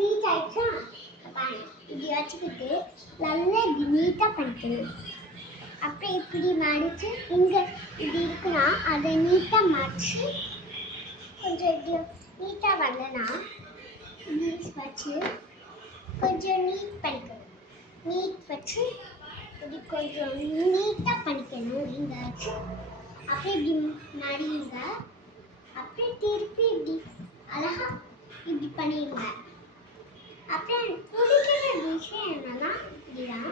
NEET ஆயிடுச்சா பாருங்க இப்படி வச்சுக்கிட்டு நல்லா இப்படி நீட்டாக பண்ணிக்கணும். அப்புறம் இப்படி மடித்து இங்கே இப்படி இருக்குன்னா அதை நீட்டாக மடித்து கொஞ்சம் இப்படி நீட்டாக வரலன்னா இப்படி வச்சு கொஞ்சம் நீட் பண்ணிக்கணும். நீட் வச்சு இப்படி கொஞ்சம் நீட்டாக பண்ணிக்கணும். இங்கே வச்சு அப்படியே இப்படி மடியுங்க. அப்படியே திருப்பி இப்படி அழகா இப்படி பண்ணிடுங்க. அப்புறம் பிடிக்கிற விஷயம் என்னன்னா இப்படிதான்.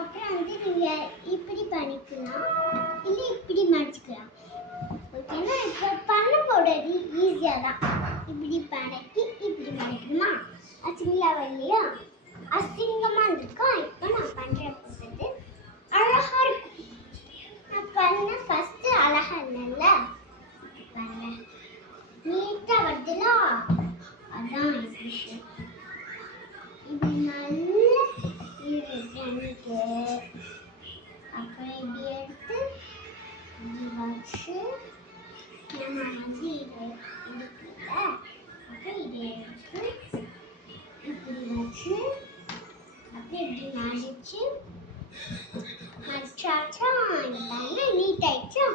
அப்புறம் நீங்கள் இப்படி பண்ணிக்கலாம் இல்லை இப்படி மடிச்சுக்கலாம். ஓகேனா இப்போ பண்ண போடுறது ஈஸியாக தான். இப்படி மடக்கி இப்படி மடிக்கணுமா அசிங்கமாக இல்லையா? அசிங்கமாக இருந்திருக்கும். இப்போ நான் பண்ணுற போகிறது அழகாக இருக்கும். நான் பண்ண ஃபஸ்ட்டு அழகாக இல்லைல்ல பாருங்க நீட்டாக வருதுல அதான் விஷயம். இது நல்லா இது பண்ணிட்டு அப்புறம் இப்படி எடுத்து இப்படி வச்சு நம்ம வந்து இதை எடுக்கல. அப்புறம் இதை எடுத்து இப்படி வச்சு அப்புறம் இப்படி மடிச்சு மடிச்சாச்சா பாருங்க நீட் ஆயிடுச்சா.